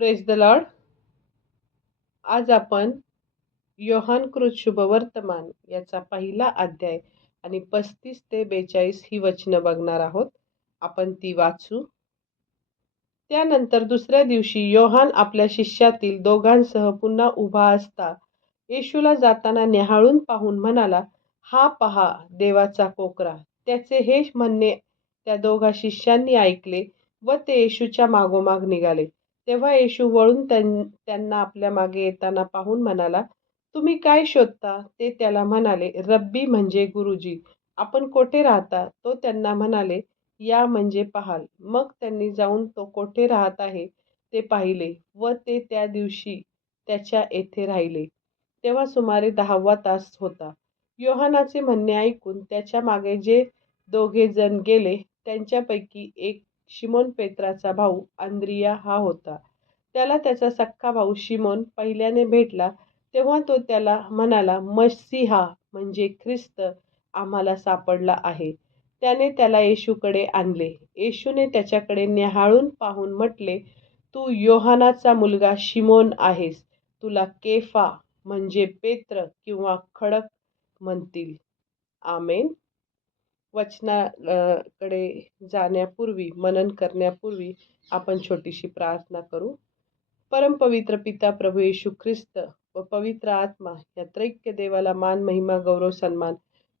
Praise the Lord. आज आपण योहानकृत शुभवर्तमान याचा पहिला अध्याय आणि 35 ते 42 ही वचनं बघणार आहोत. आपण ती वाचू. त्यानंतर दुसऱ्या दिवशी योहान आपल्या शिष्यातील दोघांसह पुन्हा उभा असता येशूला जाताना न्याहाळून पाहून म्हणाला, हा पहा देवाचा कोकरा. त्याचे हे म्हणणे त्या दोघा शिष्यांनी ऐकले व ते येशूच्या मागोमाग निघाले. तेव्हा येशू वळून त्यांना आपल्या मागे येताना पाहून म्हणाला, तुम्ही काय शोधता? ते त्याला म्हणाले, रब्बी म्हणजे गुरुजी, आपण कोठे राहता? तो त्यांना म्हणाले, या म्हणजे पाहाल. मग त्यांनी जाऊन तो कोठे राहत आहे ते पाहिले व ते त्या दिवशी त्याच्या येथे राहिले. तेव्हा सुमारे 10वा तास होता. योहानाचे म्हणणे ऐकून त्याच्या मागे जे दोघे जण गेले त्यांच्यापैकी एक शिमोन पेत्राचा भाऊ अंद्रिया हा होता. त्याला त्याचा सख्खा भाऊ शिमोन पहिल्याने भेटला तेव्हा तो त्याला म्हणाला, मसीहा म्हणजे ख्रिस्त आम्हाला सापडला आहे. त्याने त्याला येशूकडे आणले. येशूने त्याच्याकडे न्याहाळून पाहून म्हटले, तू योहानाचा मुलगा शिमोन आहेस. तुला केफा म्हणजे पेत्र किंवा खडक म्हणतील. आमेन. वचनाकडे जाण्यापूर्वी, मनन करण्यापूर्वी आपण छोटीशी प्रार्थना करू. परमपवित्र पिता प्रभू येशू ख्रिस्त व पवित्र आत्मा या त्रैक्य देवाला मान, महिमा, गौरव, सन्मान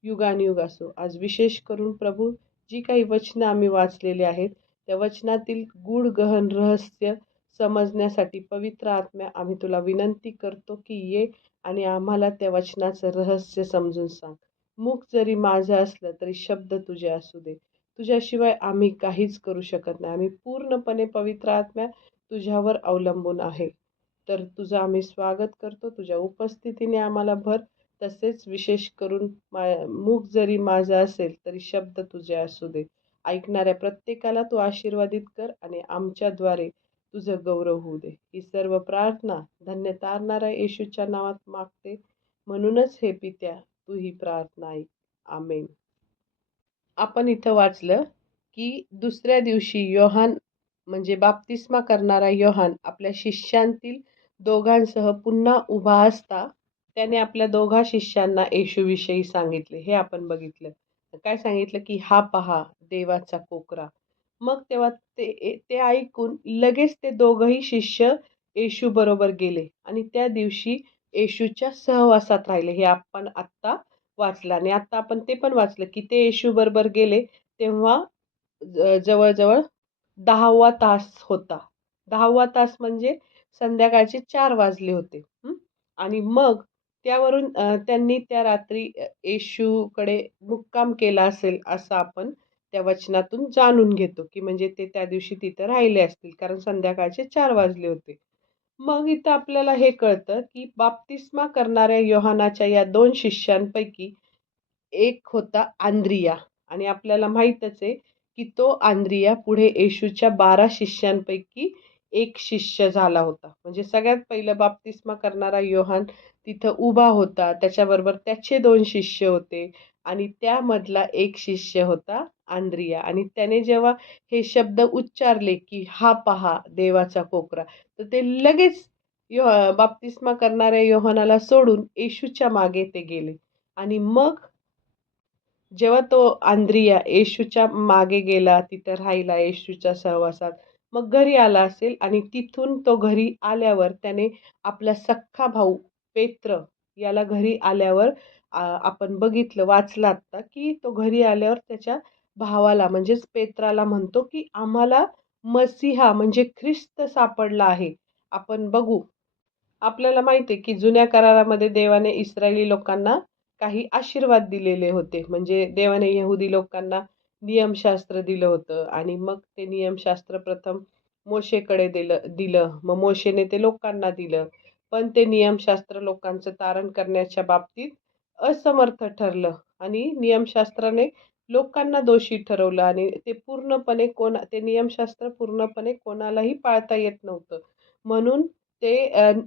युगानुयुग असो. आज विशेष करून प्रभू जी काही वचनं आम्ही वाचलेली आहेत त्या वचनातील गूढ गहन रहस्य समजण्यासाठी पवित्र आत्म्या आम्ही तुला विनंती करतो की ये आणि आम्हाला त्या वचनाचं रहस्य समजून सांग. मुख जरी माझं असलं तरी शब्द तुझे असू दे. तुझ्याशिवाय आम्ही काहीच करू शकत नाही. आम्ही पूर्णपणे पवित्र आत्म्या तुझ्यावर अवलंबून आहे. तर तुझं आम्ही स्वागत करतो. तुझ्या उपस्थितीने आम्हाला भर. तसेच विशेष करून मुख जरी माझं असेल तरी शब्द तुझे असू दे. ऐकणाऱ्या प्रत्येकाला तू आशीर्वादित कर आणि आमच्याद्वारे तुझं गौरव होऊ दे. ही सर्व प्रार्थना धन्य तारणाऱ्या येशूच्या नावात मागते. म्हणूनच हे पित्या तू ही प्रार्थना ऐक. आमेन. आपण इथं वाचलं की दुसऱ्या दिवशी योहान म्हणजे बाप्तिस्मा करणारा योहान आपल्या शिष्यांतील दोघांसह पुन्हा उभा असता त्याने आपल्या दोघा शिष्यांना येशूविषयी सांगितले. हे आपण बघितलं. काय सांगितलं की हा पहा देवाचा कोकरा. मग तेव्हा ते ऐकून लगेच ते दोघही शिष्य येशू बरोबर गेले आणि त्या दिवशी येशूच्या सहवासात राहिले. हे आपण आत्ता वाचलं आणि आता आपण ते पण वाचलं की ते येशू बरोबर गेले तेव्हा जवळजवळ 10वा तास होता. 10वा तास म्हणजे संध्याकाळचे 4 वाजले होते. आणि मग त्यावरून त्यांनी त्या रात्री येशूकडे मुक्काम केला असेल असं आपण त्या वचनातून जाणून घेतो की म्हणजे ते त्या दिवशी तिथं राहिले असतील कारण संध्याकाळचे 4 वाजले होते. मग इथं आपल्याला हे कळतं की बाप्तिस्मा करणाऱ्या योहानाच्या या 2 शिष्यांपैकी एक होता आंद्रिया आणि आपल्याला माहीतच आहे की तो आंद्रिया पुढे येशूच्या 12 शिष्यांपैकी एक शिष्य झाला होता. म्हणजे सगळ्यात पहिलं बाप्तिस्मा करणारा योहान तिथं उभा होता. त्याच्याबरोबर त्याचे 2 शिष्य होते आणि त्यामधला एक शिष्य होता आंद्रिया आणि त्याने जेव्हा हे शब्द उच्चारले की हा पहा देवाचा कोकरा, तर ते लगेच बाप्तिस्मा करणाऱ्या योहानाला सोडून येशूच्या मागे ते गेले. आणि मग जेव्हा तो आंद्रिया येशूच्या मागे गेला, तिथं राहिला येशूच्या सहवासात, मग घरी आला असेल आणि तिथून तो घरी आल्यावर त्याने आपला सख्खा भाऊ पेत्र याला घरी आल्यावर आपण बघितलं, वाचलं आत्ता की तो घरी आल्यावर त्याच्या भावाला म्हणजेच पेत्राला म्हणतो की आम्हाला मसीहा म्हणजे ख्रिस्त सापडला आहे. आपण बघू. आपल्याला माहिती आहे की जुन्या करारामध्ये देवाने इस्रायली लोकांना काही आशीर्वाद दिलेले होते. म्हणजे देवाने यहुदी लोकांना नियमशास्त्र दिलं होतं आणि मग ते नियमशास्त्र प्रथम मोशेकडे दिलं. मग मोशेने ते लोकांना दिलं. पण ते नियमशास्त्र लोकांचं तारण करण्याच्या बाबतीत असमर्थ ठरलं आणि नियमशास्त्राने लोकांना दोषी ठरवलं आणि ते नियमशास्त्र पूर्णपणे कोणालाही पाळता येत नव्हतं. म्हणून ते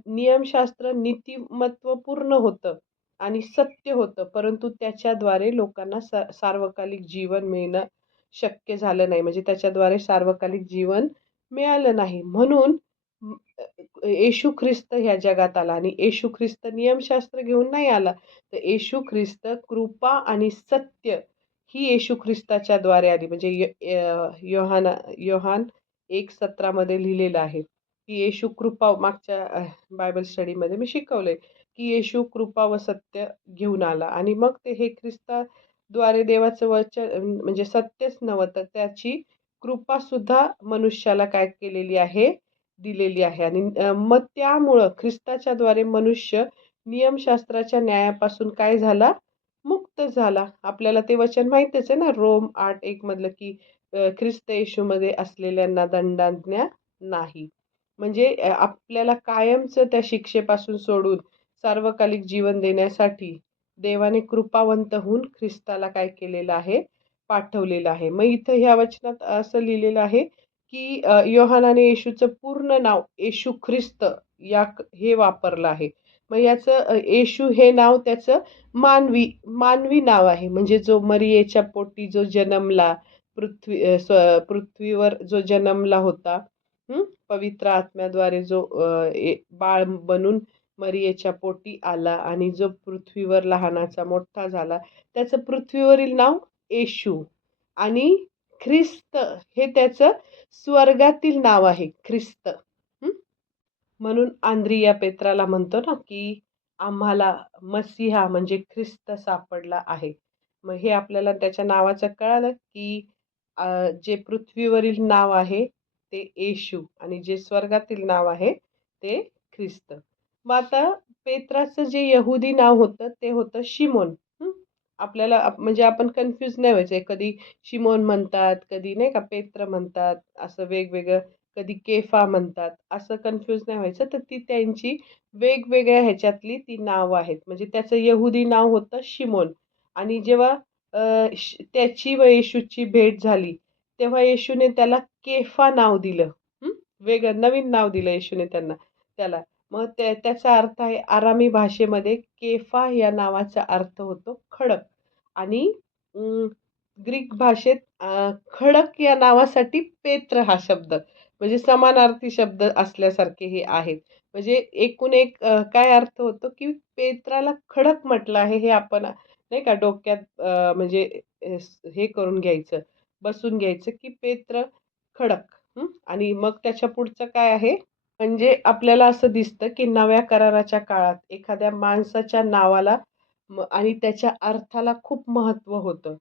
नियमशास्त्र नीतिमत्वपूर्ण होतं आणि सत्य होतं, परंतु त्याच्याद्वारे लोकांना सार्वकालिक जीवन मिळणं शक्य झालं नाही. म्हणजे त्याच्याद्वारे सार्वकालिक जीवन मिळालं नाही. म्हणून येशू ख्रिस्त ह्या जगात आला आणि येशू ख्रिस्त नियमशास्त्र घेऊन नाही आला, तर येशू ख्रिस्त कृपा आणि सत्य ही येशू ख्रिस्ताच्या द्वारे आली. म्हणजे योहान 1:17 मध्ये लिहिलेलं आहे की येशू कृपा, मागच्या बायबल स्टडीमध्ये मी शिकवलंय की येशू कृपा व सत्य घेऊन आला आणि मग ते हे ख्रिस्ताद्वारे देवाचं वचन म्हणजे सत्यच नव्हतं, त्याची कृपा सुद्धा मनुष्याला काय केलेली आहे, दिलेली आहे. आणि मग त्यामुळं ख्रिस्ताच्याद्वारे मनुष्य नियमशास्त्राच्या न्यायापासून काय झाला, मुक्त झाला. आपल्याला ते वचन माहितीच आहे ना, रोम 8:1 मधलं की ख्रिस्त येशूमध्ये असलेल्यांना दंडाज्ञा नाही. म्हणजे आपल्याला कायमचं त्या शिक्षेपासून सोडून सार्वकालिक जीवन देण्यासाठी देवाने कृपावंत होऊन ख्रिस्ताला काय केलेलं आहे, पाठवलेलं आहे. मग इथं ह्या वचनात असं लिहिलेलं आहे की योहानाने येशूचं पूर्ण नाव येशू ख्रिस्त हे वापरलं आहे. मग याचं येशू हे नाव त्याचं मानवी नाव आहे. म्हणजे जो मरियेच्या पोटी जो जन्मला, पृथ्वीवर जो जन्मला होता, पवित्र आत्म्याद्वारे जो बाळ बनून मरियेच्या पोटी आला आणि जो पृथ्वीवर लहानाचा मोठा झाला, त्याचं पृथ्वीवरील नाव येशू. आणि ख्रिस्त हे त्याचं स्वर्गातील नाव आहे, ख्रिस्त. म्हणून आंद्रिया पेत्राला म्हणतो ना की आम्हाला मसीहा म्हणजे ख्रिस्त सापडला आहे. मग हे आपल्याला त्याच्या नावाचं कळालं की जे पृथ्वीवरील नाव आहे ते येशू आणि जे स्वर्गातील नाव आहे ते ख्रिस्त. मग आता पेत्राचं जे यहुदी नाव होतं ते होतं शिमोन. आपल्याला म्हणजे आपण कन्फ्यूज नाही व्हायचं. कधी शिमोन म्हणतात, कधी नाही का पेत्र म्हणतात, असं वेगवेगळं, कधी केफा म्हणतात, असं कन्फ्यूज नाही व्हायचं. तर ती त्यांची वेगवेगळ्या ह्याच्यातली ती नावं आहेत. म्हणजे त्याचं यहुदी नाव होतं शिमोन आणि जेव्हा त्याची व येशूची भेट झाली, तेव्हा येशूने त्याला केफा नाव दिलं. वेगळं नवीन नाव दिलं येशूने त्याला. मग त्याचा अर्थ आहे आरामी भाषेमध्ये केफा या नावाचा अर्थ होतो खडक आणि ग्रीक भाषेत खडक या नावासाठी पेत्र हा शब्द, म्हणजे समानार्थी शब्द असल्यासारखे हे आहेत. म्हणजे एकूण एक काय अर्थ होतो की पेत्राला खडक म्हटलं आहे, हे आपण नाही का डोक्यात म्हणजे हे करून घ्यायचं, बसून घ्यायचं की पेत्र खडक. आणि मग त्याच्या पुढचं काय आहे, म्हणजे आपल्याला असं दिसतं की नव्या कराराच्या काळात एखाद्या माणसाच्या नावाला आणि त्याच्या अर्थाला खूप महत्त्व होतं.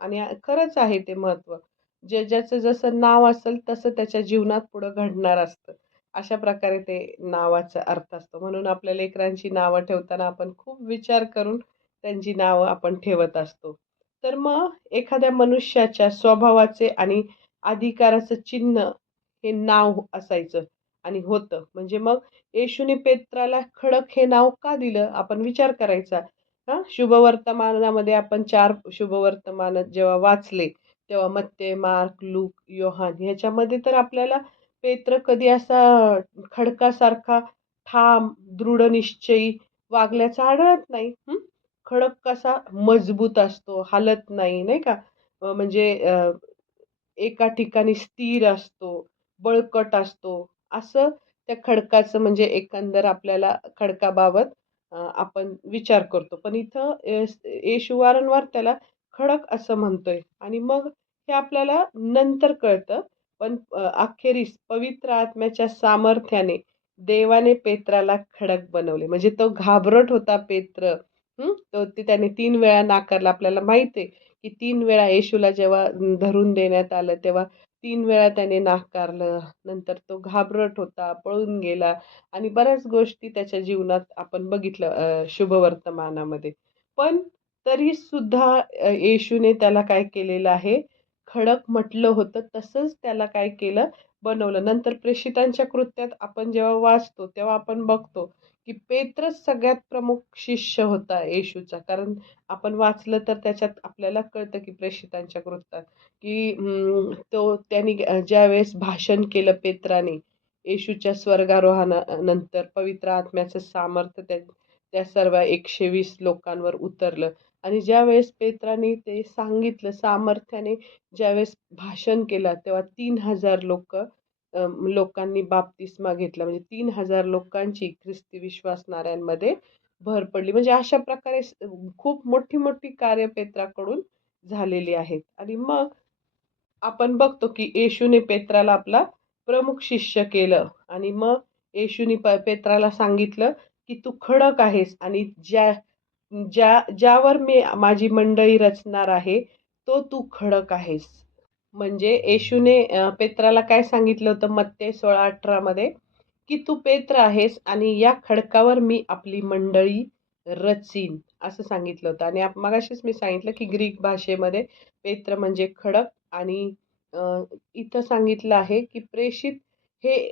आणि खरंच आहे ते महत्त्व. ज्याचं जसं नाव असेल तसं त्याच्या जीवनात पुढं घडणार असतं. अशा प्रकारे ते नावाचा अर्थ असतो. म्हणून आपल्या लेकरांची नावं ठेवताना आपण खूप विचार करून त्यांची नावं आपण ठेवत असतो. तर मग एखाद्या मनुष्याच्या स्वभावाचे आणि अधिकाराचं चिन्ह हे नाव असायचं आणि होतं. म्हणजे मग येशूने पेत्राला खडक हे नाव का दिलं? आपण विचार करायचा. शुभवर्तमानामध्ये आपण 4 शुभवर्तमान जेव्हा वाचले, तेव्हा मत्ते, मार्क, लूक, योहान ह्याच्यामध्ये तर आपल्याला पेत्र कधी असा खडकासारखा ठाम, दृढनिश्चयी वागल्याचं आढळत नाही. खडक कसा मजबूत असतो, हालत नाही, नाही का? म्हणजे एका ठिकाणी स्थिर असतो, बळकट असतो. असं त्या खडकाचं म्हणजे एकंदर आपल्याला खडकाबाबत आपण विचार करतो. पण इथं येशू वारंवार त्याला खडक असं म्हणतोय आणि मग हे आपल्याला नंतर कळतं. पण अखेरीस पवित्र आत्म्याच्या सामर्थ्याने देवाने पेत्राला खडक बनवले. म्हणजे तो घाबरट होता पेत्र. ते त्याने 3 वेळा नाकारला. आपल्याला माहिती आहे की 3 वेळा येशूला जेव्हा धरून देण्यात आलं, तेव्हा 3 वेळा त्याने नाकारलं. नंतर तो घाबरट होता, पळून गेला आणि बऱ्याच गोष्टी त्याच्या जीवनात आपण बघितलं शुभवर्तमानामध्ये. पण तरी सुद्धा येशूने त्याला काय केलेलं आहे, खडक म्हटलं होतं तसंच त्याला काय केलं, बनवलं. नंतर प्रेषितांच्या कृत्यात आपण जेव्हा वाचतो, तेव्हा आपण बघतो की पेत्रच सगळ्यात प्रमुख शिष्य होता येशूचा. कारण आपण वाचलं तर त्याच्यात आपल्याला कळतं की प्रेषितांच्या कृत्यात की त्यांनी ज्यावेळेस भाषण केलं पेत्राने येशूच्या स्वर्गारोहणानंतर पवित्र आत्म्याचं सामर्थ्य त्या सर्व 120 लोकांवर उतरलं आणि ज्यावेळेस पेत्राने ते सांगितलं सामर्थ्याने, ज्यावेळेस भाषण केलं तेव्हा 3000 लोक लोकांनी बाप्तिस्मा घेतला. म्हणजे 3,000 लोकांची ख्रिस्ती विश्वासणाऱ्यांमध्ये भर पडली. म्हणजे अशा प्रकारे खूप मोठी-मोठी कार्य पेत्राकडून झालेली आहेत. आणि मग आपण बघतो की येशूने पेत्राला आपला प्रमुख शिष्य केलं आणि मग येशूने पेत्राला सांगितलं की तू खडक आहेस आणि ज्यावर मी माझी मंडळी रचणार आहे तो तू खडक आहेस. म्हणजे येशूने पेत्राला काय सांगितलं होतं मत्ते 16:18 मध्ये की तू पेत्र आहेस आणि या खडकावर मी आपली मंडळी रचीन असं सांगितलं होतं. आणि मगाशीच मी सांगितलं की ग्रीक भाषेमध्ये पेत्र म्हणजे खडक आणि इथं सांगितलं आहे की प्रेषित हे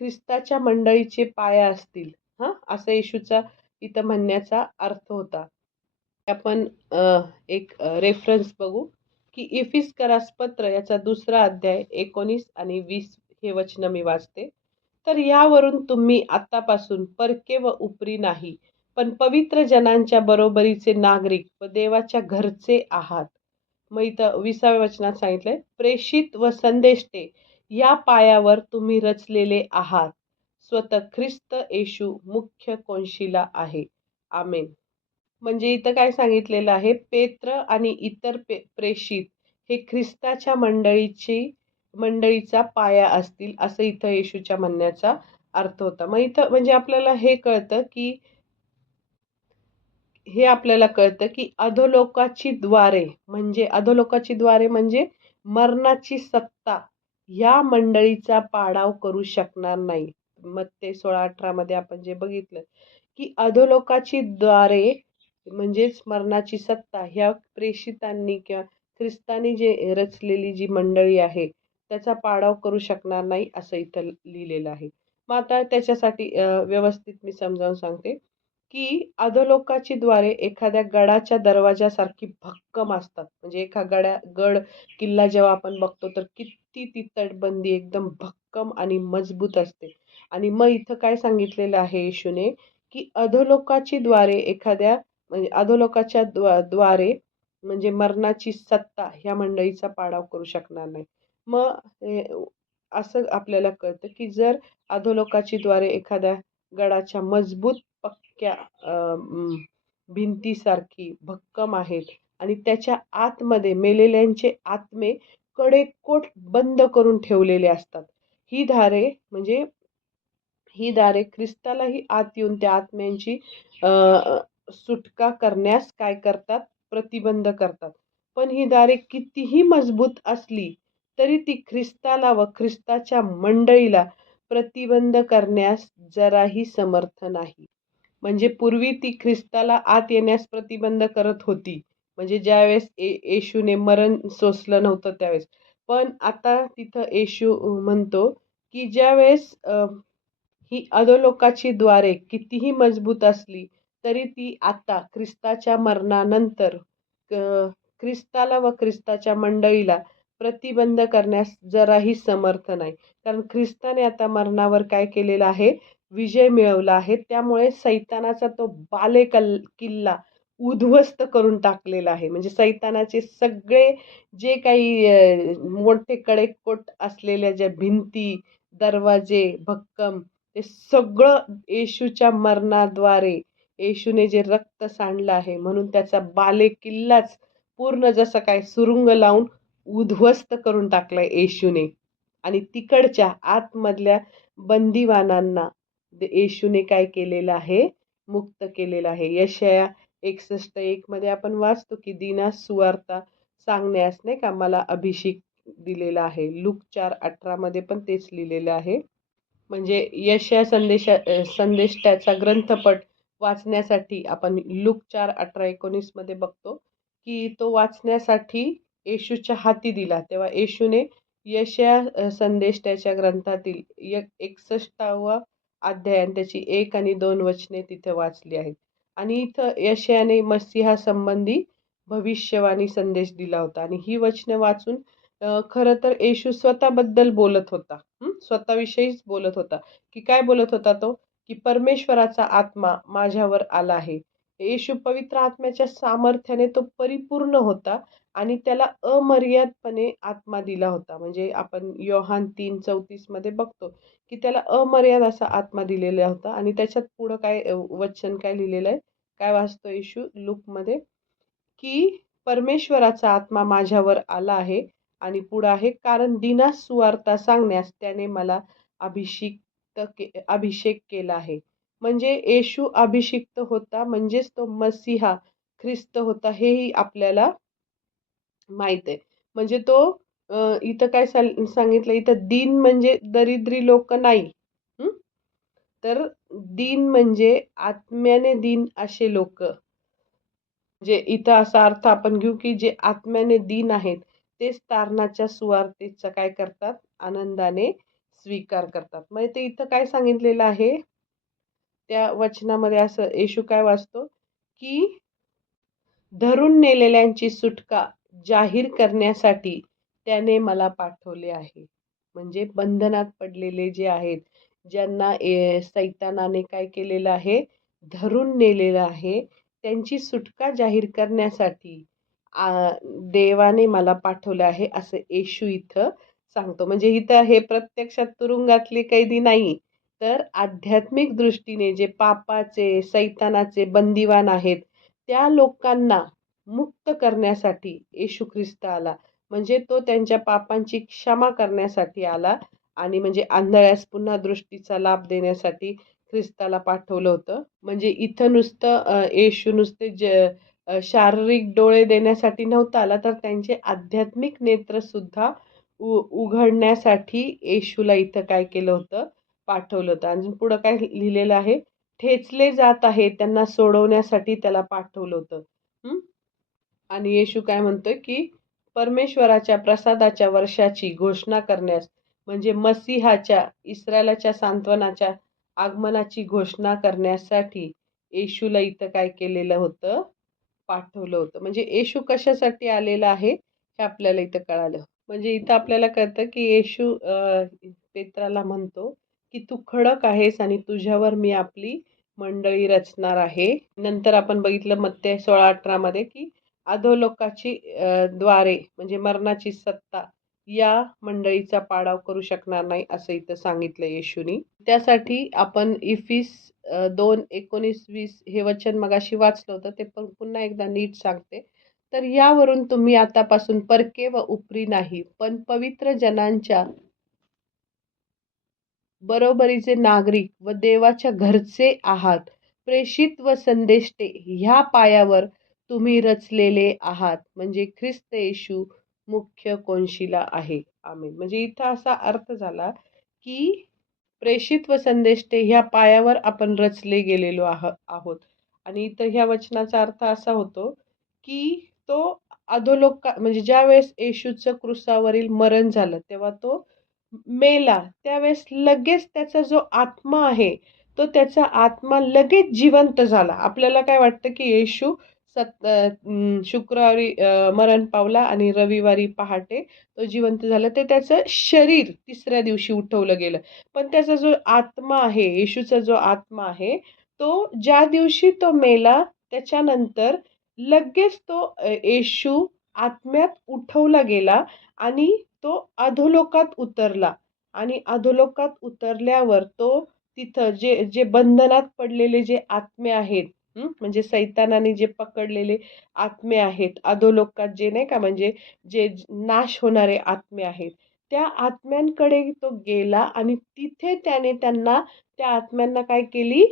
ख्रिस्ताच्या मंडळीचे पाया असतील. असं येशूचा इथं म्हणण्याचा अर्थ होता. आपण एक रेफरन्स बघू की इफिस्करास पत्र याचा 2रा अध्याय 19 आणि 20 हे वचन मी वाचते. तर यावरून तुम्ही आतापासून परके व उपरी नाही, पण पवित्र जनांच्या बरोबरीचे नागरिक व देवाच्या घरचे आहात. मग इथं 20व्या वचनात सांगितलंय, प्रेषित व संदेष्टे या पायावर तुम्ही रचलेले आहात. स्वतः ख्रिस्त येशू मुख्य कोनशिला आहे. आमेन. म्हणजे इथं काय सांगितलेलं आहे, पेत्र आणि इतर प्रेषित हे ख्रिस्ताच्या मंडळीचा पाया असतील असं इथं येशूच्या म्हणण्याचा अर्थ होता. मग इथं म्हणजे आपल्याला कळतं की अधोलोकाची द्वारे म्हणजे मरणाची सत्ता या मंडळीचा पाडाव करू शकणार नाही. मत्ते 16:18 मध्ये आपण जे बघितलं की अधोलोकाची द्वारे म्हणजेच मरणाची सत्ता ह्या प्रेषितांनी किंवा ख्रिस्तानी जे रचलेली जी मंडळी आहे त्याचा पाडाव करू शकणार नाही असं इथं लिहिलेलं आहे. मग आता त्याच्यासाठी व्यवस्थित मी समजावून सांगते की अधोलोकाची द्वारे एखाद्या गडाच्या दरवाजासारखी भक्कम असतात. म्हणजे गड किल्ला जेव्हा आपण बघतो तर किती ती तटबंदी एकदम भक्कम आणि मजबूत असते. आणि मग इथं काय सांगितलेलं आहे येशूने की अधोलोकाच्या द्वारे म्हणजे मरणाची सत्ता ह्या मंडळीचा पाडाव करू शकणार नाही. मग असं आपल्याला कळतं की जर अधोलोकाची द्वारे एखाद्या गडाच्या मजबूत पक्क्या भिंतीसारखी भक्कम आहेत आणि त्याच्या आतमध्ये मेलेल्यांचे आत्मे कडेकोट बंद करून ठेवलेले असतात. ही दारे ख्रिस्तालाही आत येऊन त्या आत्म्यांची सुटका करण्यास काय करतात, प्रतिबंध करतात. पण ही दारे कितीही मजबूत असली तरी ती ख्रिस्ताला व ख्रिस्ताच्या मंडळीला प्रतिबंध करण्यास जराही समर्थ नाही. म्हणजे पूर्वी ती ख्रिस्ताला आत येण्यास प्रतिबंध करत होती. म्हणजे ज्यावेळेस येशूने मरण सोसलं नव्हतं त्यावेळेस. पण आता तिथं येशू म्हणतो की ज्यावेळेस ही अधोलोकाची द्वारे कितीही मजबूत असली तरी ती आता ख्रिस्ताच्या मरणानंतर ख्रिस्ताला व ख्रिस्ताच्या मंडळीला प्रतिबंध करण्यास जराही समर्थ नाही. कारण ख्रिस्ताने आता मरणावर काय केलेलं आहे, विजय मिळवला आहे. त्यामुळे सैतानाचा तो किल्ला उद्ध्वस्त करून टाकलेला आहे. म्हणजे सैतानाचे सगळे जे काही मोठे कडेकोट असलेल्या ज्या भिंती, दरवाजे भक्कम ते सगळं येशूच्या मरणाद्वारे येशूने जे रक्त सांडलं आहे म्हणून त्याचा किल्लाच पूर्ण जसं काय सुरुंग लावून उद्ध्वस्त करून टाकलाय येशूने. आणि तिकडच्या आतमधल्या बंदिवानांना येशूने काय केलेलं आहे, मुक्त केलेलं आहे. यशाया 61:1 मध्ये आपण वाचतो की दीनास सुवार्ता सांगण्यास नाही का मला अभिषेक दिलेला आहे. लूक 4:18 मध्ये पण तेच लिहिलेलं आहे. म्हणजे यशया संदेष्टाचा ग्रंथपट वाचण्यासाठी आपण लूक 4:18-19 मध्ये बघतो की तो वाचण्यासाठी येशूच्या हाती दिला. तेव्हा येशूने यशया संदेष्टाच्या ग्रंथातील 61वा अध्याय आणि त्याची 1 आणि 2 वचने तिथे वाचली आहेत. आणि इथं यशयाने मसीहासंबंधी भविष्यवाणी संदेश दिला होता. आणि ही वचने वाचून खरं तर येशू स्वतःबद्दल बोलत होता. स्वतःविषयीच बोलत होता की काय बोलत होता तो की परमेश्वराचा आत्मा माझ्यावर आला आहे येशू पवित्र आत्म्याच्या सामर्थ्याने तो परिपूर्ण होता आणि त्याला अमर्यादपणे आत्मा दिला होता. म्हणजे आपण योहान 3:34 मध्ये बघतो, की त्याला अमर्याद असा आत्मा दिलेला होता आणि त्याच्यात पुढं काय वचन काय लिहिलेलं आहे? काय वाचतो येशू लूकमध्ये? की परमेश्वराचा आत्मा माझ्यावर आला आहे आणि पुढं आहे, कारण दीनास सुवार्ता सांगण्यास त्याने मला अभिषेक केला आहे. म्हणजे येशू अभिषिक्त होता, म्हणजेच तो मसीहा ख्रिस्त होता, हेही आपल्याला माहित आहे. म्हणजे तो इथं काय सांगितलं, इथं दीन म्हणजे दरिद्री लोक नाही. हं? तर दीन म्हणजे आत्म्याने दीन असे लोक. जे इथं असा अर्थ आपण घेऊ, की जे आत्म्याने दीन आहेत, तेच तारणाच्या सुवार्तेचा काय करतात? आनंदाने स्वीकार करतात. म्हणजे ते इथं काय सांगितलेलं आहे? त्या वचनामध्ये असं येशू काय वाचतो, की धरून नेलेल्यांची सुटका जाहीर करण्यासाठी त्याने मला पाठवले आहे. म्हणजे बंधनात पडलेले जे आहेत, ज्यांना सैतानाने काय केलेलं आहे? धरून नेलेलं आहे. त्यांची सुटका जाहीर करण्यासाठी आ, देवाने मला पाठवलं आहे, असं येशू इथं सांगतो. म्हणजे इथं हे प्रत्यक्षात तुरुंगातले कैदी नाही, तर आध्यात्मिक दृष्टीने जे पापाचे, सैतानाचे बंदिवान आहेत, त्या लोकांना मुक्त करण्यासाठी येशू ख्रिस्त आला. म्हणजे तो त्यांच्या पापांची क्षमा करण्यासाठी आला आणि म्हणजे आंधळ्यास पुन्हा दृष्टीचा लाभ देण्यासाठी ख्रिस्ताला पाठवलं होतं. म्हणजे इथं नुसतं येशू नुसते शारीरिक डोळे देण्यासाठी नव्हता आला, तर त्यांचे आध्यात्मिक नेत्र सुद्धा उघडण्यासाठी येशूला इथं काय केलं होतं? पाठवलं होतं. आणि पुढं काय लिहिलेलं आहे? ठेचले जात आहे त्यांना सोडवण्यासाठी त्याला पाठवलं होतं. हं? आणि येशू काय म्हणतोय, की परमेश्वराच्या प्रसादाच्या वर्षाची घोषणा करण्यास, म्हणजे मसीहाच्या, इस्रायलाच्या सांत्वनाच्या आगमनाची घोषणा करण्यासाठी येशूला इथं काय केलेलं होतं? पाठवलं होतं. म्हणजे येशू कशासाठी आलेला आहे, हे आपल्याला इथं कळालं. म्हणजे इथं आपल्याला कळतं, की येशू पेत्राला म्हणतो, की तू खडक आहेस आणि तुझ्यावर मी आपली मंडळी रचणार आहे. नंतर आपण बघितलं मत्ते 16:18 मध्ये, की अधोलोकाची द्वारे म्हणजे मरणाची सत्ता या मंडळीचा पाडाव करू शकणार नाही, असं इथं सांगितलं येशूनी. त्यासाठी आपण इफिस 2:19-20 हे वचन मगाशी वाचलं होतं, ते पण पुन्हा एकदा नीट सांगते. तर यावरून तुम्ही आतापासून परके व उपरी नाही, पण पवित्र जनांच्या बरोबरीचे नागरिक व देवाच्या घरचे आहात. प्रेषित व संदेष्टे ह्या पायावर तुम्ही रचलेले आहात. म्हणजे ख्रिस्त येशू मुख्य कोनशिला आहे. आमेन. म्हणजे इथं असा अर्थ झाला, की प्रेषित व संदेष्टे ह्या पायावर आपण रचले गेलेलो आहोत. आणि इथं ह्या वचनाचा अर्थ असा होतो, की तो अधोलोक म्हणजे ज्यावेळेस येशूचं क्रुसावरील मरण झालं, तेव्हा तो मेला. त्यावेळेस लगेच त्याचा जो आत्मा आहे, तो त्याचा आत्मा लगेच जिवंत झाला. आपल्याला काय वाटतं, की येशू शुक्रवारी मरण पावला आणि रविवारी पहाटे तो जिवंत झाला. ते त्याचं शरीर तिसऱ्या दिवशी उठवलं गेलं. पण त्याचा जो आत्मा आहे, येशूचा जो आत्मा आहे, तो ज्या दिवशी तो मेला त्याच्यानंतर लगेच तो येशू आत्म्यात उठवला गेला आणि तो अधोलोकात उतरला आणि अधोलोकात उतरल्यावर तो तिथं जे जे बंधनात पडलेले जे आत्मे आहेत, म्हणजे सैतानाने जे पकडलेले आत्मे आहेत अधोलोकात, जे नाही का, म्हणजे जे नाश होणारे आत्मे आहेत, त्या आत्म्यांकडे तो गेला आणि तिथे त्याने त्यांना, त्या आत्म्यांना काय केली?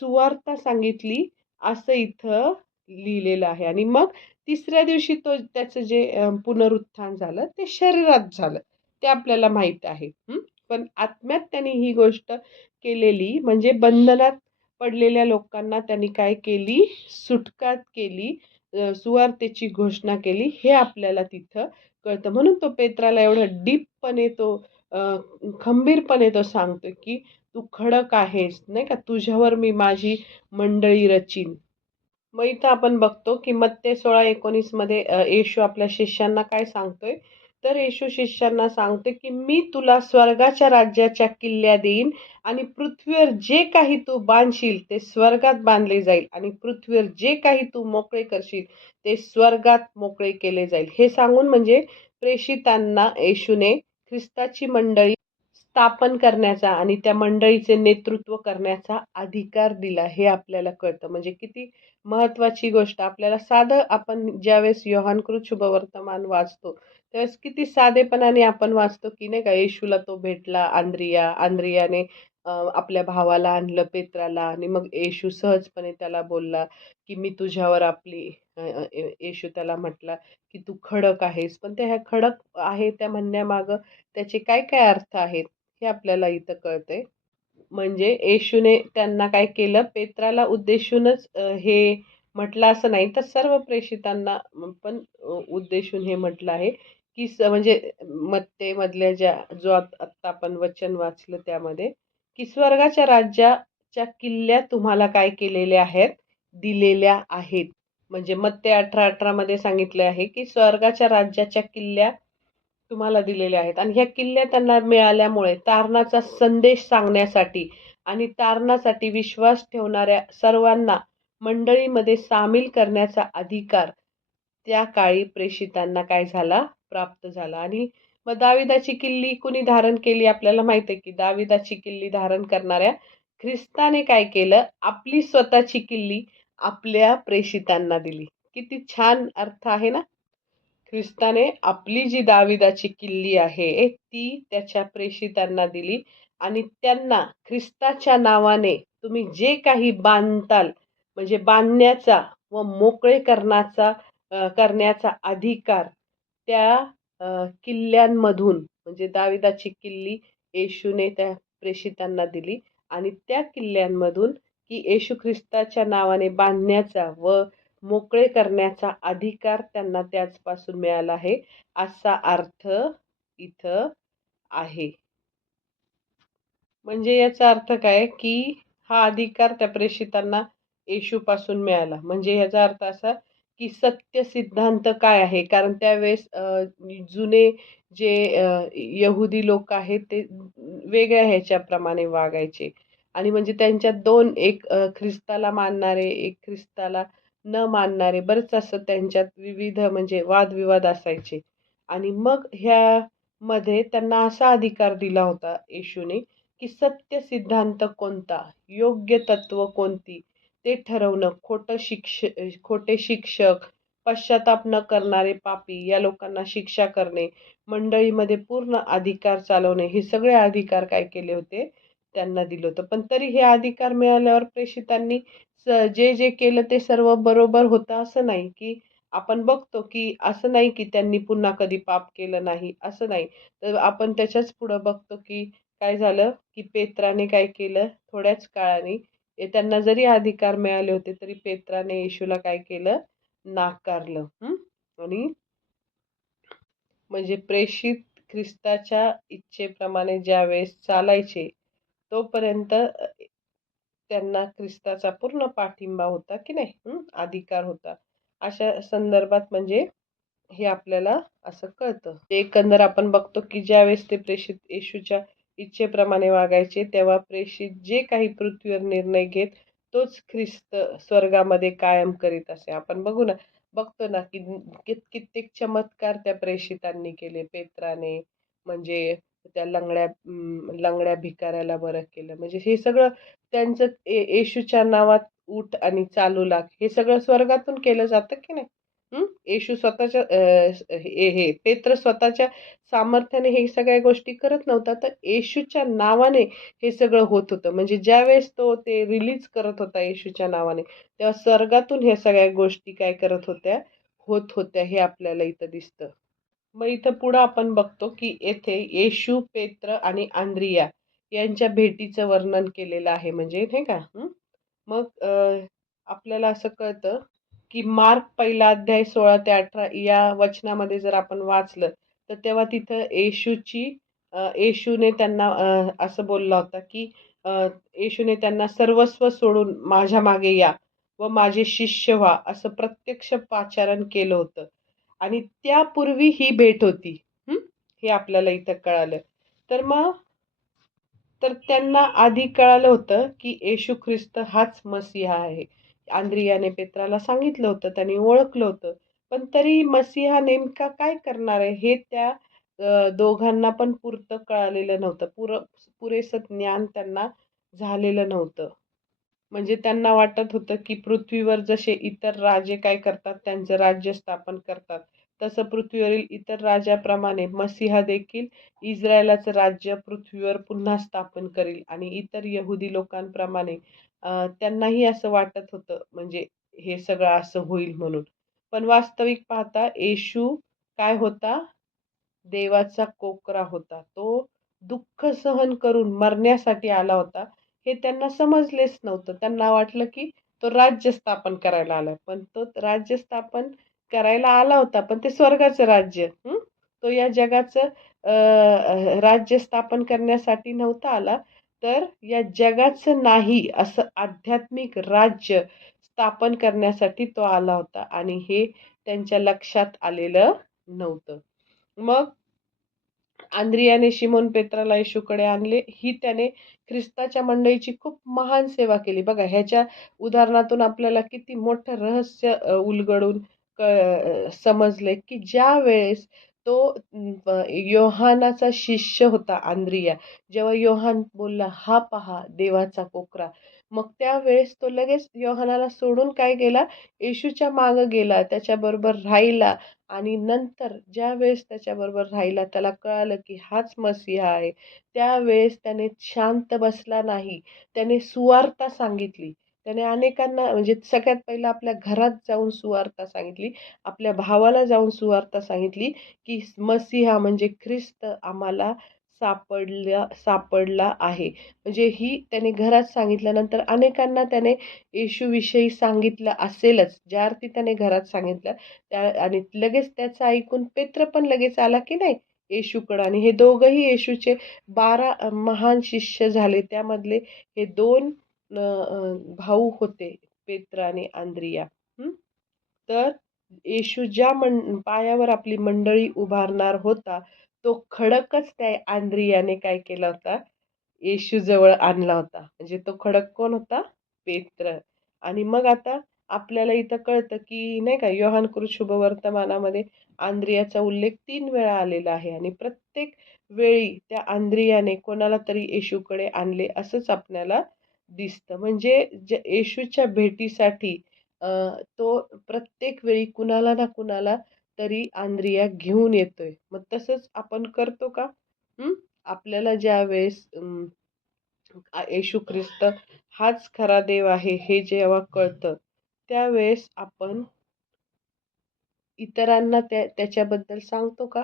सुवार्ता सांगितली, असं इथं लिहिलेलं आहे. आणि मग तिसऱ्या दिवशी तो त्याचं जे पुनरुत्थान झालं ते शरीरात झालं, ते आपल्याला माहित आहे. पण आत्म्यात त्यांनी ही गोष्ट केलेली, म्हणजे बंधनात पडलेल्या लोकांना त्यांनी काय केली? सुटका केली, सुवार्तेची घोषणा केली, हे आपल्याला तिथं कळतं. म्हणून तो पेत्राला एवढं डीपपणे तो खंबीरपणे तो सांगतो, की तू खडक आहेस, नाही का, तुझ्यावर मी माझी मंडळी रचीन. मग इथं आपण बघतो, की मत्ते 16:19 मध्ये येशू आपल्या शिष्यांना काय सांगतोय? तर येशू शिष्यांना सांगते, की मी तुला स्वर्गाच्या राज्याच्या किल्ल्या देईन आणि पृथ्वीवर जे काही तू बांधशील ते स्वर्गात बांधले जाईल आणि पृथ्वीवर जे काही तू मोकळे करशील ते स्वर्गात मोकळे केले जाईल. हे सांगून म्हणजे प्रेषितांना येशूने ख्रिस्ताची मंडळी स्थापन करण्याचा आणि त्या मंडळीचे नेतृत्व करण्याचा अधिकार दिला. हे आपल्याला कळतं. म्हणजे किती महत्त्वाची गोष्ट. आपल्याला साधं आपण ज्यावेळेस योहानकृत शुभवर्तमान वाचतो, त्यावेळेस किती साधेपणाने आपण वाचतो, की नाही का, येशूला तो भेटला अंद्रियाने आपल्या भावाला आणलं पेत्राला आणि मग येशू सहजपणे त्याला बोलला, की मी तुझ्यावर आपली येशू त्याला म्हटला, की तू खडक आहेस. पण त्या ह्या खडक आहे त्या म्हणण्यामागं त्याचे काय काय अर्थ आहेत हे आपल्याला इथं कळतंय. म्हणजे येशूने त्यांना काय केलं, पेत्राला उद्देशूनच हे म्हटलं असं नाही, तर सर्व प्रेषितांना पण उद्देशून हे म्हटलं आहे, की म्हणजे मत्तेमधल्या जो आत्ता आपण वचन वाचलं त्यामध्ये, की स्वर्गाच्या राज्याच्या किल्ल्या तुम्हाला काय केलेल्या आहेत, दिलेल्या आहेत. म्हणजे मत्ते 18:18 मध्ये सांगितले आहे, की स्वर्गाच्या राज्याच्या किल्ल्या तुम्हाला दिलेल्या आहेत आणि ह्या किल्ल्या त्यांना मिळाल्यामुळे तारणाचा संदेश सांगण्यासाठी आणि तारणासाठी विश्वास ठेवणाऱ्या सर्वांना मंडळीमध्ये सामील करण्याचा अधिकार त्या काळी प्रेषितांना काय झाला, प्राप्त झाला. आणि मग दाविदाची किल्ली कुणी धारण केली आपल्याला माहित आहे, की दाविदाची किल्ली धारण करणाऱ्या ख्रिस्ताने काय केलं, आपली स्वतःची किल्ली आपल्या प्रेषितांना दिली. किती छान अर्थ आहे ना. ख्रिस्ताने आपली जी दाविदाची किल्ली आहे ती त्याच्या प्रेषितांना दिली आणि त्यांना ख्रिस्ताच्या नावाने तुम्ही जे काही बांधताल म्हणजे बांधण्याचा व मोकळे करण्याचा अधिकार त्या किल्ल्यांमधून म्हणजे दाविदाची किल्ली येशूने त्या प्रेषितांना दिली आणि त्या किल्ल्यांमधून की येशू ख्रिस्ताच्या नावाने बांधण्याचा व मोकळे करण्याचा अधिकार त्यांना त्याचपासून मिळाला आहे, असा अर्थ इथं आहे. म्हणजे याचा अर्थ काय, की हा अधिकार त्या प्रेषितांना येशूपासून मिळाला. म्हणजे याचा अर्थ असा, की सत्य सिद्धांत काय आहे? कारण त्यावेळेस जुने जे यहुदी लोक आहेत ते वेगळ्या ह्याच्याप्रमाणे वागायचे आणि म्हणजे त्यांच्यात दोन, एक ख्रिस्ताला मानणारे, एक ख्रिस्ताला न मानणारे, बरंच असं त्यांच्यात विविध म्हणजे वादविवाद असायचे. आणि मग ह्यामध्ये त्यांना असा अधिकार दिला होता येशूने, की सत्य सिद्धांत कोणता, योग्य तत्व कोणती, ते ठरवणं. खोटे शिक्षक, पश्चाताप न करणारे पापी या लोकांना शिक्षा करणे, मंडळीमध्ये पूर्ण अधिकार चालवणे, हे सगळे अधिकार काय केले होते, त्यांना दिलं होतं. पण तरी हे अधिकार मिळाल्यावर प्रेषितांनी जे जे केलं ते सर्व बरोबर होतं असं नाही, की आपण बघतो की असं नाही की त्यांनी पुन्हा कधी पाप केलं नाही, असं नाही. तर आपण त्याच्याच पुढं बघतो की काय झालं, की पेत्राने काय केलं, थोड्याच काळाने त्यांना जरी अधिकार मिळाले होते तरी पेत्राने येशूला काय केलं, नाकारलं. आणि म्हणजे प्रेषित ख्रिस्ताच्या इच्छेप्रमाणे ज्यावेळेस चालायचे तोपर्यंत त्यांना ख्रिस्ताचा पूर्ण पाठिंबा होता की नाही, अधिकार होता. अशा संदर्भात म्हणजे हे आपल्याला असं कळतं. एकंदर आपण बघतो की ज्यावेळेस ते प्रेषित येशूच्या इच्छेप्रमाणे वागायचे तेव्हा प्रेषित जे काही पृथ्वीवर निर्णय घेत तोच ख्रिस्त स्वर्गामध्ये कायम करीत असे. आपण बघतो ना की कित्येक चमत्कार त्या प्रेषितांनी केले. पेत्राने म्हणजे त्या लंगड्या भिकाऱ्याला बरं केलं. म्हणजे हे सगळं त्यांचं येशूच्या नावात उठ आणि चालू लाग हे सगळं स्वर्गातून केलं जातं की नाही. येशू स्वतःच्या हे पेत्र स्वतःच्या सामर्थ्याने हे सगळ्या गोष्टी करत नव्हता, तर येशूच्या नावाने हे सगळं होत होतं. म्हणजे ज्यावेळेस तो ते रिलीज करत होता येशूच्या नावाने, तेव्हा स्वर्गातून ह्या सगळ्या गोष्टी काय करत होत्या, होत होत्या. हे आपल्याला इथं दिसतं. मग इथं पुढं आपण बघतो की येथे येशू, पेत्र आणि आंद्रिया यांच्या भेटीचं वर्णन केलेलं आहे. म्हणजे नाही का. मग आपल्याला असं कळतं की मार्क पहिला अध्याय 16 ते 18 या वचनामध्ये जर आपण वाचलं तर तेव्हा तिथं येशूने त्यांना असं बोलला होता की येशूने त्यांना सर्वस्व सोडून माझ्या मागे या व माझे शिष्य व्हा असं प्रत्यक्ष पाचारण केलं होतं आणि त्यापूर्वी ही भेट होती. हे आपल्याला इथं कळालं. तर मग तर त्यांना आधी कळालं होतं की येशू ख्रिस्त हाच मसीहा आहे. आंद्रियाने पेत्राला सांगितलं होतं, त्यांनी ओळखलं होतं. पण तरी मसीहा नेमका काय करणार आहे हे त्या दोघांना पण पुरतं कळालेलं नव्हतं. पुरेसं ज्ञान त्यांना झालेलं नव्हतं. म्हणजे त्यांना वाटत होतं की पृथ्वीवर जसे इतर राजे काय करतात, त्यांचं राज्य स्थापन करतात, तसं पृथ्वीवरील इतर राजाप्रमाणे मसीहा देखील इस्रायलाचं राज्य पृथ्वीवर पुन्हा स्थापन करील आणि इतर यहुदी लोकांप्रमाणे त्यांनाही असं वाटत होतं, म्हणजे हे सगळं असं होईल म्हणून. पण वास्तविक पाहता येशू काय होता? देवाचा कोकरा होता. तो दुःख सहन करून मरण्यासाठी आला होता. हे त्यांना समजलेच नव्हतं. त्यांना वाटलं की तो राज्य स्थापन करायला आलाय. पण तो राज्य स्थापन करायला आला होता, पण ते स्वर्गाचं राज्य. तो या जगाचं राज्य स्थापन करण्यासाठी नव्हता आला, तर या जगाचं नाही असं आध्यात्मिक राज्य स्थापन करण्यासाठी तो आला होता आणि हे त्यांच्या लक्षात आलेलं नव्हतं. मग आंद्रियाने शिमोन पेत्राला येशूकडे आणले. ही त्याने ख्रिस्ताच्या मंडळीची खूप महान सेवा केली. बघा ह्याच्या उदाहरणातून आपल्याला किती मोठं रहस्य उलगडून समजले की ज्या वेळेस तो योहानाचा शिष्य होता आंद्रिया. जेव्हा योहान बोलला, "हा पहा देवाचा कोकरा." मग त्यावेळेस तो लगेच योहानाला सोडून काय गेला? येशूच्या मागं गेला, त्याच्याबरोबर राहिला आणि नंतर ज्यावेळेस त्याच्याबरोबर राहिला, त्याला कळालं की हाच मसीहा आहे. त्यावेळेस त्याने शांत बसला नाही. त्याने सुवार्ता सांगितली. त्याने अनेकांना, म्हणजे सगळ्यात पहिलं आपल्या घरात जाऊन सुवार्ता सांगितली. आपल्या भावाला जाऊन सुवार्ता सांगितली की मसीहा म्हणजे ख्रिस्त आम्हाला सापडला आहे. म्हणजे ही त्याने घरात सांगितल्यानंतर अनेकांना त्याने येशूविषयी सांगितलं असेलच. ज्या अर्थी त्याने घरात सांगितलं त्या, आणि लगेच त्याचं ऐकून पेत्र पण लगेच आला की नाही येशूकडं, आणि हे दोघंही येशूचे 12 महान शिष्य झाले. त्यामधले हे 2 भाऊ होते, पेत्र आणि आंद्रिया. तर येशू ज्या पायावर आपली मंडळी उभारणार होता, तो खडकच त्या आंद्रियाने काय केला होता? येशू जवळ आणला होता. म्हणजे तो खडक कोण होता? पेत्र. आणि मग आता आपल्याला इथं कळतं की नाही का, योहान शुभवर्तमानामध्ये आंद्रियाचा उल्लेख 3 वेळा आलेला आहे आणि प्रत्येक वेळी त्या आंद्रियाने कोणाला तरी येशूकडे आणले असंच आपल्याला दिसतं. म्हणजे येशूच्या भेटीसाठी तो प्रत्येक वेळी कुणाला ना कुणाला तरी आंद्रिया घेऊन येतोय. मग तसंच आपण करतो का? आपल्याला ज्यावेळेस येशू ख्रिस्त हाच खरा देव आहे हे जेव्हा कळतं, त्यावेळेस आपण इतरांना त्याच्याबद्दल सांगतो का?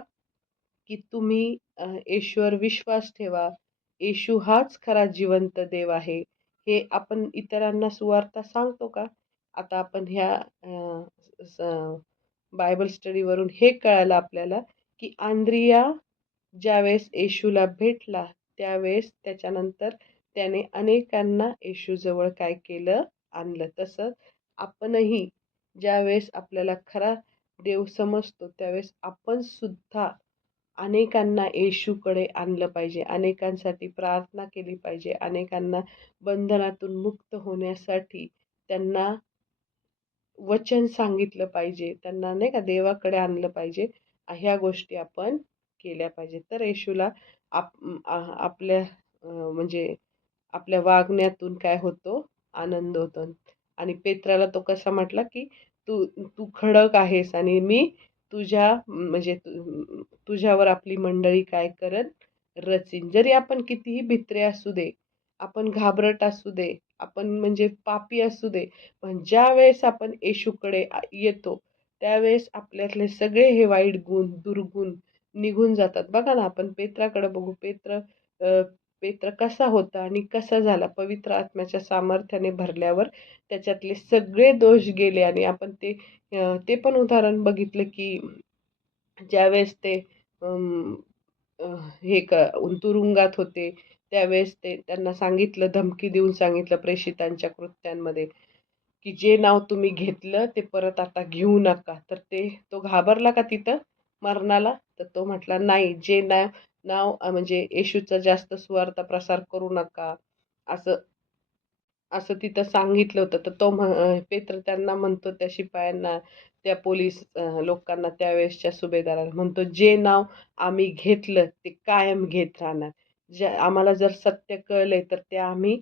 की तुम्ही येशूवर विश्वास ठेवा. येशू हाच खरा जिवंत देव आहे. हे आपण इतरांना सुवार्ता सांगतो का? आता आपण ह्या बायबल स्टडीवरून हे कळालं आपल्याला की आंद्रिया ज्यावेळेस येशूला भेटला, त्यावेळेस त्याच्यानंतर त्याने अनेकांना येशूजवळ काय केलं? आणलं. तसं आपणही ज्यावेळेस आपल्याला खरा देव समजतो, त्यावेळेस आपण सुद्धा अनेकांना येशूकडे आणलं पाहिजे. अनेकांसाठी प्रार्थना केली पाहिजे. अनेकांना बंधनातून मुक्त होण्यासाठी त्यांना वचन सांगितलं पाहिजे. त्यांना नाही का देवाकडे आणलं पाहिजे. ह्या गोष्टी आपण केल्या पाहिजे. तर येशूला आपल्या म्हणजे आपल्या वागण्यातून काय होतो? आनंद होतो. आणि पेत्राला तो कसा म्हटला की तू तू खडक आहेस आणि मी म्हणजे तुझ्यावर आपली मंडळी काय करेन? रचीन. जरी आपण कितीही भित्रे असू दे, आपण घाबरट असू दे, आपण म्हणजे पापी असू दे, पण ज्यावेळेस आपण येशूकडे येतो, त्यावेळेस आपल्यातले सगळे हे वाईट गुण, दुर्गुण निघून जातात. बघा ना, आपण पेत्राकडे बघू. पेत्र कसा होता आणि कसा झाला? पवित्र आत्म्याच्या सामर्थ्याने भरल्यावर त्याच्यातले सगळे दोष गेले आणि आपण ते पण उदाहरण बघितलं की ज्यावेळेस ते अं, हे तुरुंगात होते, त्यावेळेस त्यांना सांगितलं, धमकी देऊन सांगितलं प्रेषितांच्या कृत्यांमध्ये की जे नाव तुम्ही घेतलं ते परत आता घेऊ नका. तर तो घाबरला का तिथं? मरणाला? तर तो म्हटला, "नाही, जे नाव नाव म्हणजे येशूचा जास्त सुवार्ता प्रसार करू नका." असं असं तिथं सांगितलं होतं. तर पेत्र त्यांना म्हणतो, त्या शिपायांना, त्या पोलीस लोकांना, त्यावेळेसच्या सुभेदाराला म्हणतो, "जे नाव आम्ही घेतलं ते कायम घेत राहणार. आम्हाला जर सत्य कळलंय तर ते आम्ही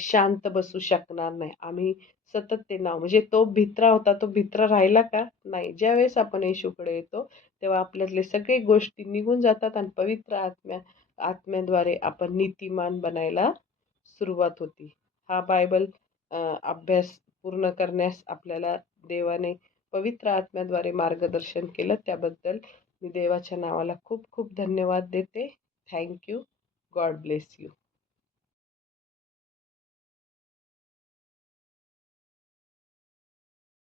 शांत बसू शकणार नाही. आम्ही सतत ते नाव." म्हणजे तो भित्रा होता, तो भित्रा राहिला का? नाही. ज्यावेळेस आपण येशूकडे येतो, तेव्हा आपल्यातले सगळे गोष्टी निघून जातात आणि पवित्र आत्म्याद्वारे आपण नीतिमान बनायला सुरुवात होती. हा बायबल अभ्यास पूर्ण करण्यास आपल्याला देवाने पवित्र आत्म्याद्वारे मार्गदर्शन केलं. त्याबद्दल मी देवाच्या नावाला खूप खूप धन्यवाद देते. Thank you. God bless you.